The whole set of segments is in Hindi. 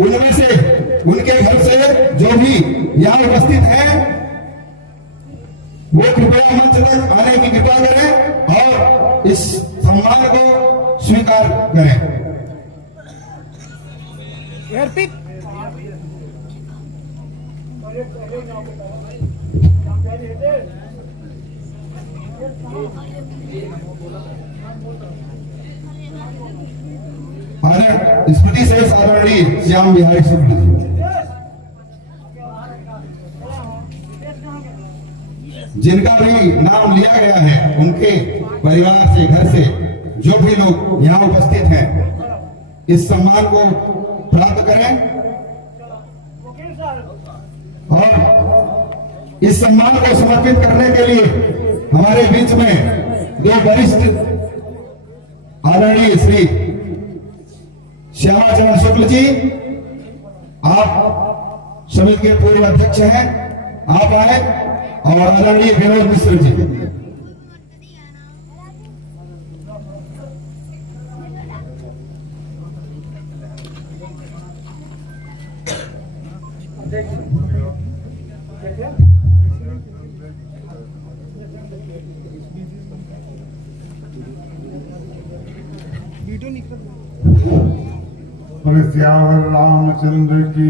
उनमें से उनके घर से जो भी यहाँ उपस्थित हैं वो कृपया मंच तक आने की कृपा करें और इस सम्मान को स्वीकार करें। स्मृति से आदरणीय श्याम बिहारी शुक्ल जी, जिनका भी नाम लिया गया है, उनके परिवार से, घर से जो भी लोग यहाँ उपस्थित हैं, इस सम्मान को प्राप्त करें और इस सम्मान को समर्पित करने के लिए हमारे बीच में दो वरिष्ठ आदरणीय श्री श्यामाचरण शुक्ल जी, आप समिति के पूर्व अध्यक्ष हैं, आप आए, और आदरणीय विनोद मिश्र जी। सियावर रामचंद्र की।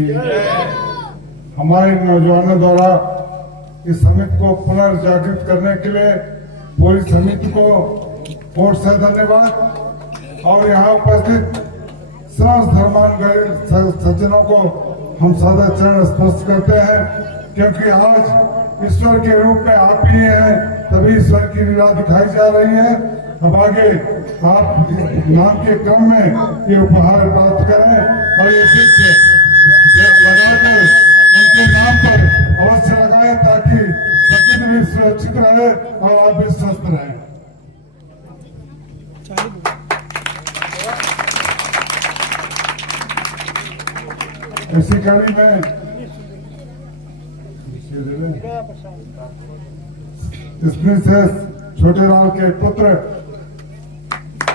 हमारे नौजवानों द्वारा इस समिति को पुनर्जागृत करने के लिए पूरी समिति को कोट से धन्यवाद और यहाँ उपस्थित समस्त धर्मांतरित सज्जनों को हम सादा चरण स्पर्श करते हैं, क्योंकि आज ईश्वर के रूप में आप ही हैं, तभी ईश्वर की लीला दिखाई जा रही है। अब आगे आप नाम के क्रम में ये उपहार प्राप्त करें और ये वृक्ष लगाकर उनके नाम पर अवश्य लगाएं, ताकि प्रकृति भी सुरक्षित रहे और आप भी स्वस्थ रहें। इसी कड़ी में इसमें से छोटे लाल के पुत्र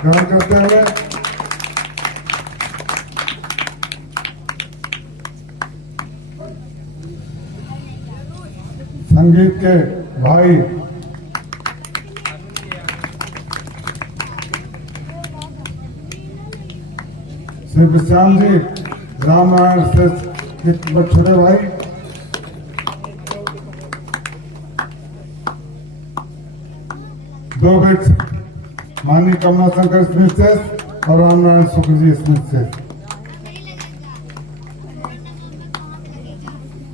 ग्रहण करते हुए संगीत के भाई श्री श्याम जी रामायण से छोटे भाई दो वृक्ष माननीय कमला शंकर स्मिथ से और रामनारायण शुक्ल जी स्मिथ से।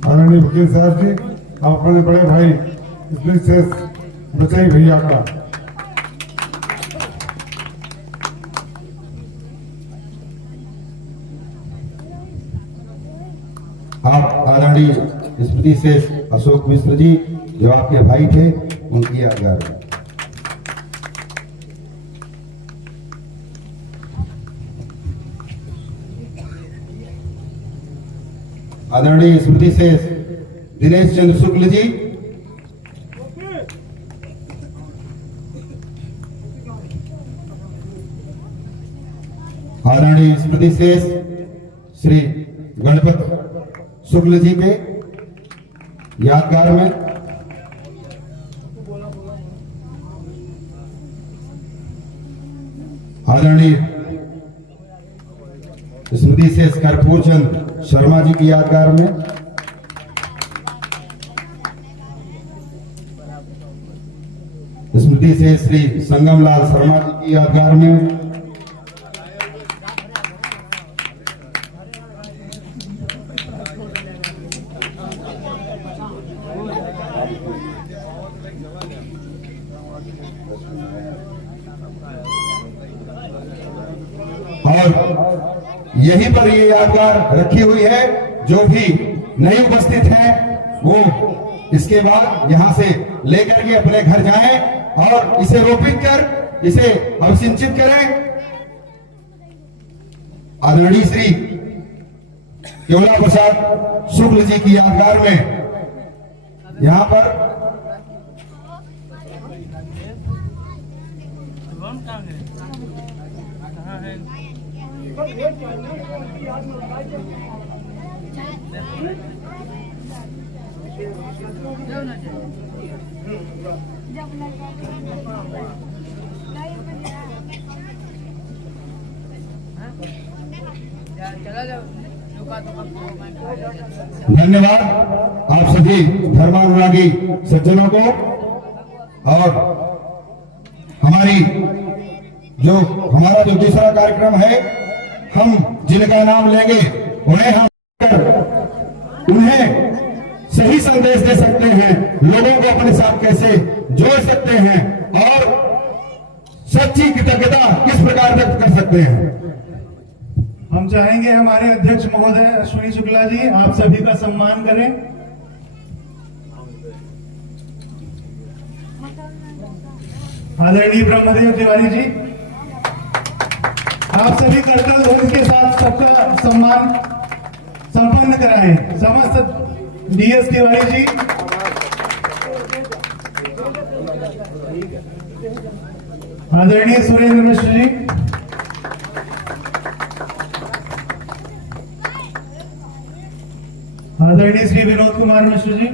आदरणीय वकील साहब जी, आप अपने बड़े भाई स्मिथ से बचाई भैया का आप आदरणीय स्मृति से अशोक मिश्र जी, जो आपके भाई थे, उनकी आज्ञा। आदरणीय स्मृति से दिनेश चंद्र शुक्ल जी, आदरणीय स्मृति से श्री गणपत शुक्ल जी के यादगार में आदरणीय स्मृति से कर्पूर चंद शर्मा जी की यादगार में स्मृति से श्री संगम लाल शर्मा जी की यादगार में और यहीं पर ये यादगार रखी हुई है। जो भी नहीं उपस्थित हैं वो इसके बाद यहां से लेकर के अपने घर जाएं और इसे रोपित कर इसे अवसिंचित करें। आदरणीय श्री केवला प्रसाद शुक्ल जी की यादगार में यहां पर कहाँ है? धन्यवाद आप सभी धर्मानुरागी सज्जनों को। और हमारा जो दूसरा कार्यक्रम है, हम जिनका नाम लेंगे उन्हें सही संदेश दे सकते हैं, लोगों को अपने साथ कैसे जोड़ सकते हैं और सच्ची कृतज्ञता किस प्रकार व्यक्त कर सकते हैं। हम चाहेंगे हमारे अध्यक्ष महोदय अश्विनी शुक्ला जी आप सभी का सम्मान करें। आदरणीय ब्रह्मदेव तिवारी जी आप सभी करतल ध्वज के साथ सबका सम्मान संपन्न कराएं। समस्त डीएस तिवारी जी, आदरणीय सुरेंद्र मिश्र जी, आदरणीय श्री विनोद कुमार मिश्र जी,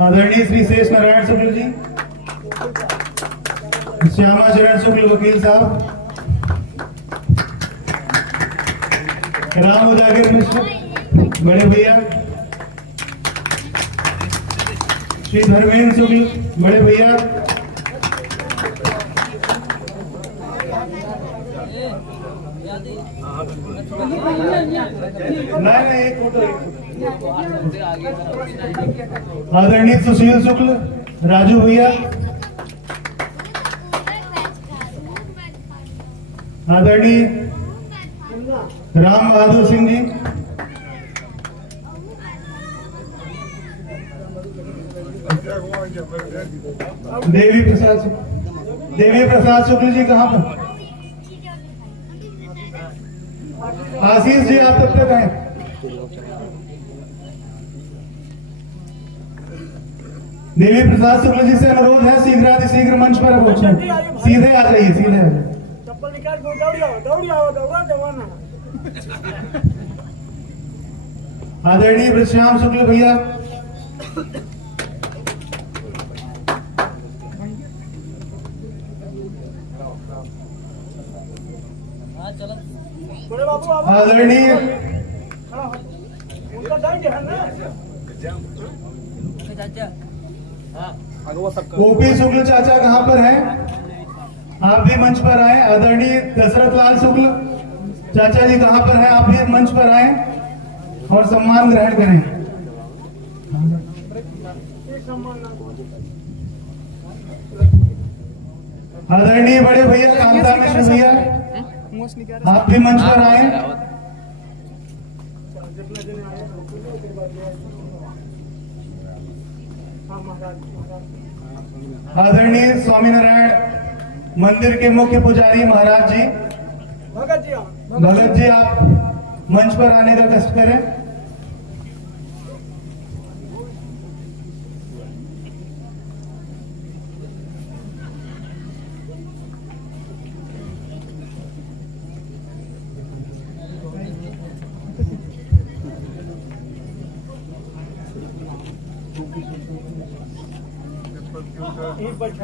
आदरणीय श्री शेष नारायण शुक्ल जी, श्यामा चरण शुक्ल वकील साहब, राम उजागर मिश्र बड़े भैया, श्री धर्मेंद्र शुक्ल बड़े भैया, नहीं एक फोटो आदरणीय सुशील शुक्ल राजू भैया, आदरणीय राम बहादुर सिंह जी, देवी प्रसाद शुक्ल जी कहाँ पर? आशीष जी आप तब तक आए। देवी प्रसाद शुक्ल जी से अनुरोध है शीघ्र मंच पर पहुंचे। सीधे आ जाइए, सीधे आ जाइए। आदरणीय ब्रजश्याम शुक्ल भैया, आदरणीय ओपी शुक्ल चाचा कहां पर हैं? आप भी मंच पर आए। आदरणीय दशरथ लाल शुक्ल चाचा जी कहां पर हैं? आप भी मंच पर आए और सम्मान ग्रहण करें। आदरणीय बड़े भैया कांता मिश्र भैया आप भी मंच पर आए। आदरणीय स्वामीनारायण मंदिर के मुख्य पुजारी महाराज जी भगत जी आप मंच पर आने का कष्ट करें।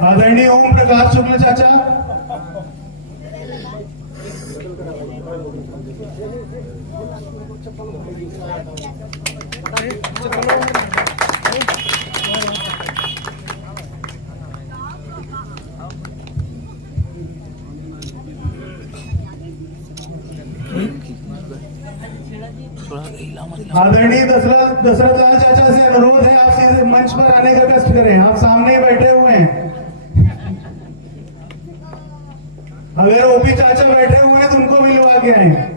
आदरणीय ओम प्रकाश शुक्ल चाचा, आदरणीय दशरथ लाल चाचा से अनुरोध है आप सीधे मंच पर आने का कष्ट करें। आप सामने ही बैठे हुए हैं। अगर ओपी चाचा बैठे हुए हैं तो उनको भी लगा के आए।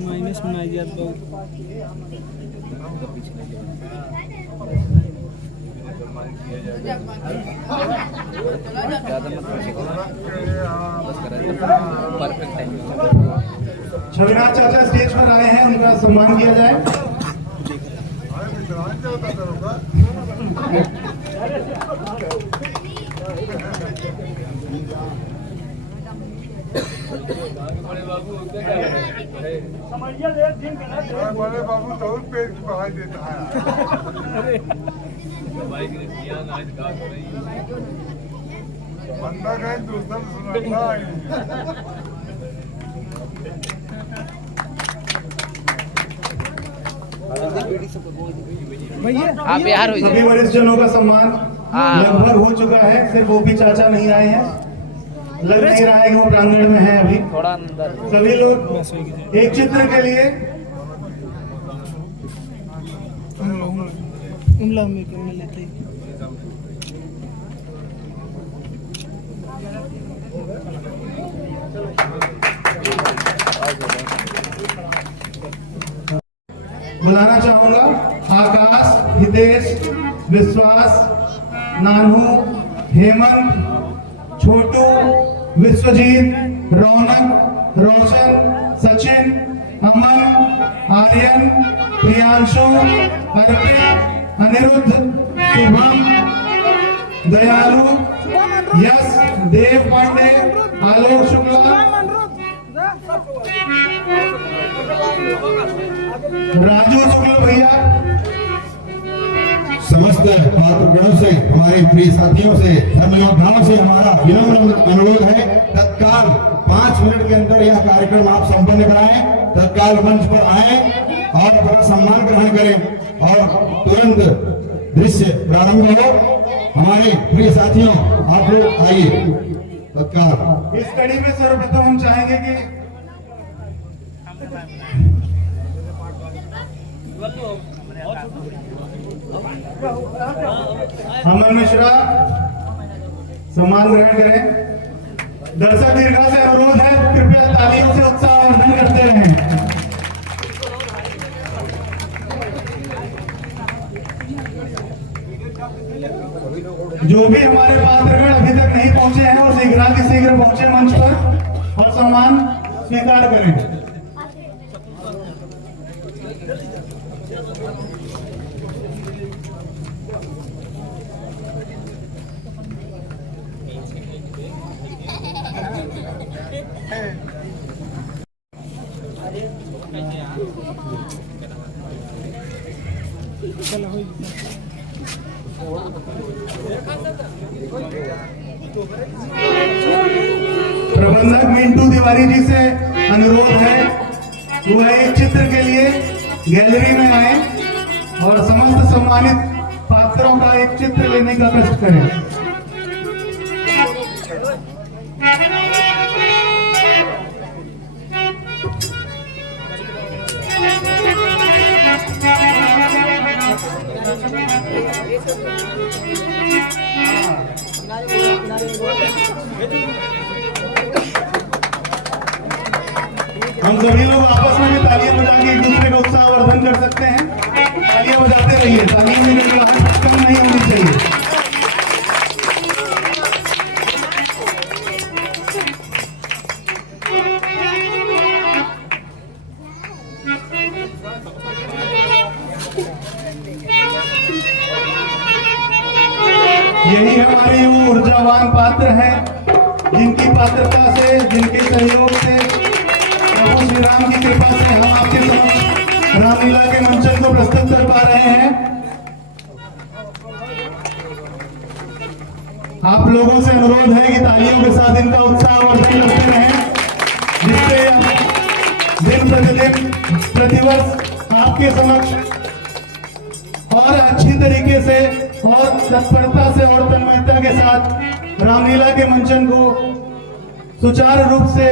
माइनस में आई बहुत परफेक्ट छविनाथ चाचा स्टेज पर आए हैं, उनका सम्मान किया जाए। बड़े बाबू तो पेट की पढ़ाई देता है। बंदा कहीं दूसरा सुनाता है। आप यार सभी वरिष्ठ जनों का सम्मान लगभग हो चुका है, सिर्फ ओपी चाचा नहीं आए हैं। लग नहीं रहा है कि वो प्रांगण में है अभी। थोड़ा अंदर सभी लोग एक चित्र के लिए उमला में करने लेते हैं। बुलाना चाहूंगा आकाश, हितेश, विश्वास, नानू, हेमंत, छोटू, विश्वजीत, रौनक, रोशन, सचिन, अमन, आर्यन, प्रियांशु, अर्पित, अनिरुद्ध, शुभम, दयालु, यश, देव पांडे, आलोक शुक्ला, राजू शुक्ल भैया, समस्त पात्रगणों से, हमारे प्रिय साथियों से, धर्म योद्धाओं से हमारा विनम्र अनुरोध है, तत्काल 5 मिनट के अंदर यह कार्यक्रम आप संपन्न कराएं, तत्काल मंच पर आए और अपना सम्मान ग्रहण करें और तुरंत दृश्य प्रारंभ हो। हमारे प्रिय साथियों, आप लोग आइए तत्काल। इस कड़ी में सर्वप्रथम हम चाहेंगे कि अमन मिश्रा सम्मान ग्रहण करें। दर्शक दीर्घा से अनुरोध है, कृपया तालियों से उत्साहवर्धन करते रहें। जो भी हमारे पात्रगण अभी तक नहीं पहुंचे हैं और शीघ्र पहुंचे मंच पर और सम्मान स्वीकार करें। प्रबंधक मिंटू तिवारी जी से अनुरोध है, वो एक चित्र के लिए गैलरी में आए और समस्त सम्मानित पात्रों का एक चित्र लेने का कष्ट करें। हम सभी लोग आपस में भी तालियां बजा के एक दूसरे का उत्साहवर्धन कर सकते हैं। तालियां बजाते रहिए, तालियों में गड़गड़ाहट कम नहीं होनी चाहिए। यही हमारे वो ऊर्जावान पात्र हैं, जिनकी पात्रता से, जिनके सहयोग से, प्रभु श्री राम की कृपा से हम आपके समक्ष रामलीला के मंचन को प्रस्तुत कर पा रहे हैं। आप लोगों से अनुरोध है कि तालियों के साथ इनका उत्साहवर्धन करते रहें, जिससे दिन प्रतिदिन प्रतिवर्ष आपके समक्ष और अच्छी तरीके से और तत्परता से और तन्मयता के साथ रामलीला के मंचन को सुचारू रूप से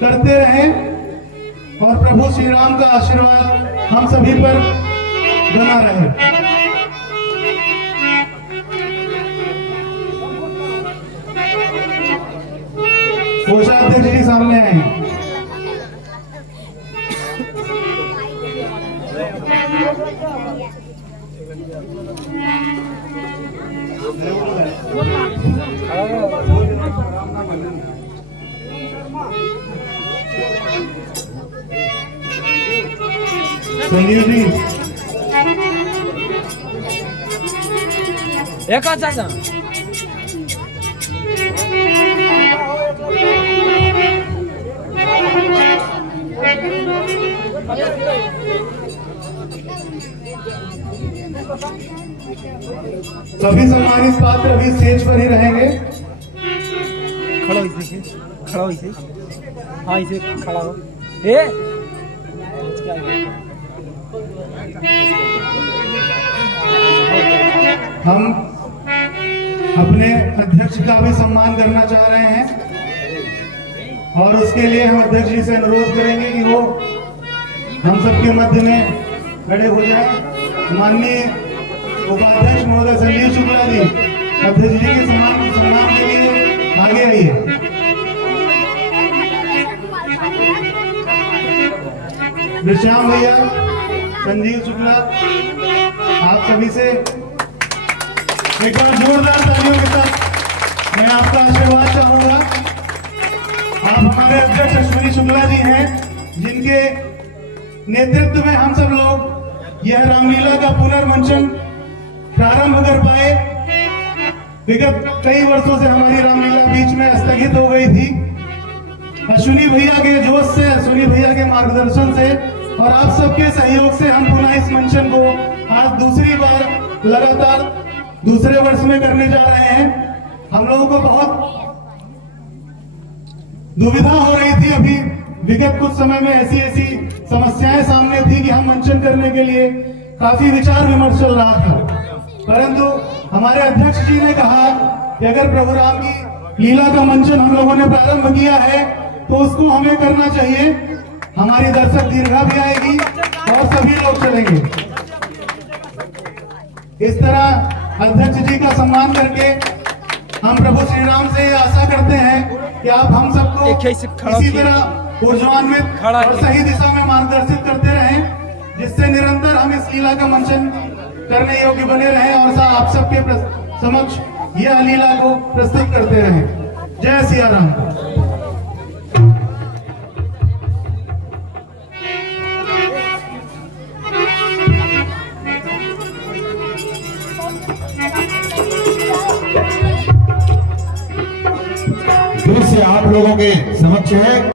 करते रहें और प्रभु श्री राम का आशीर्वाद हम सभी पर बना रहे। कोषाध्यक्ष जी सामने आए। संजीव जी एक चाचा सभी सम्मानित पात्र अभी स्टेज पर ही रहेंगे। खड़ा हो इसे, खड़ा हो इसे, हाँ इसे खड़ा हो। ए हम अपने अध्यक्ष का भी सम्मान करना चाह रहे हैं और उसके लिए हम अध्यक्ष जी से अनुरोध करेंगे कि वो हम सबके मध्य में खड़े हो जाए। माननीय उपाध्यक्ष महोदय संजीव शुक्ला जी अध्यक्ष जी के सम्मान के लिए आगे आइए। विश्राम भैया, संजीव शुक्ला, आप सभी से एक बार जोरदार तालियों के साथ मैं आपका आशीर्वाद चाहूंगा। आप हमारे अध्यक्ष अश्विनी शुक्ला जी हैं, जिनके नेतृत्व में हम सब लोग यह रामलीला का पुनर्मंचन प्रारंभ कर पाए। विगत कई वर्षों से हमारी रामलीला बीच में स्थगित हो गई थी। अश्विनी भैया के जोश से, अश्विनी भैया के मार्गदर्शन से और आप सबके सहयोग से हम पुनः इस मंचन को आज दूसरी बार लगातार दूसरे वर्ष में करने जा रहे हैं। हम लोगों को बहुत दुविधा हो रही थी। अभी विगत कुछ समय में ऐसी समस्याएं सामने थी कि हम मंचन करने के लिए काफी विचार विमर्श चल रहा था, परंतु हमारे अध्यक्ष जी ने कहा कि अगर प्रभु राम की लीला का मंचन हम लोगों ने प्रारंभ किया है तो उसको हमें करना चाहिए। हमारी दर्शक दीर्घा भी आएगी और सभी लोग चलेंगे। इस तरह अध्यक्ष जी का सम्मान करके हम प्रभु श्री राम से आशा करते हैं कि आप हम सबको इसी तरह ऊर्जान्वित और सही दिशा में मार्गदर्शित करते रहें, जिससे निरंतर हम इस लीला का मंचन करने योग्य बने रहें और आप सबके समक्ष यह लीला को प्रस्तुत करते रहें। जय सिया राम। फिर से आप लोगों के समक्ष है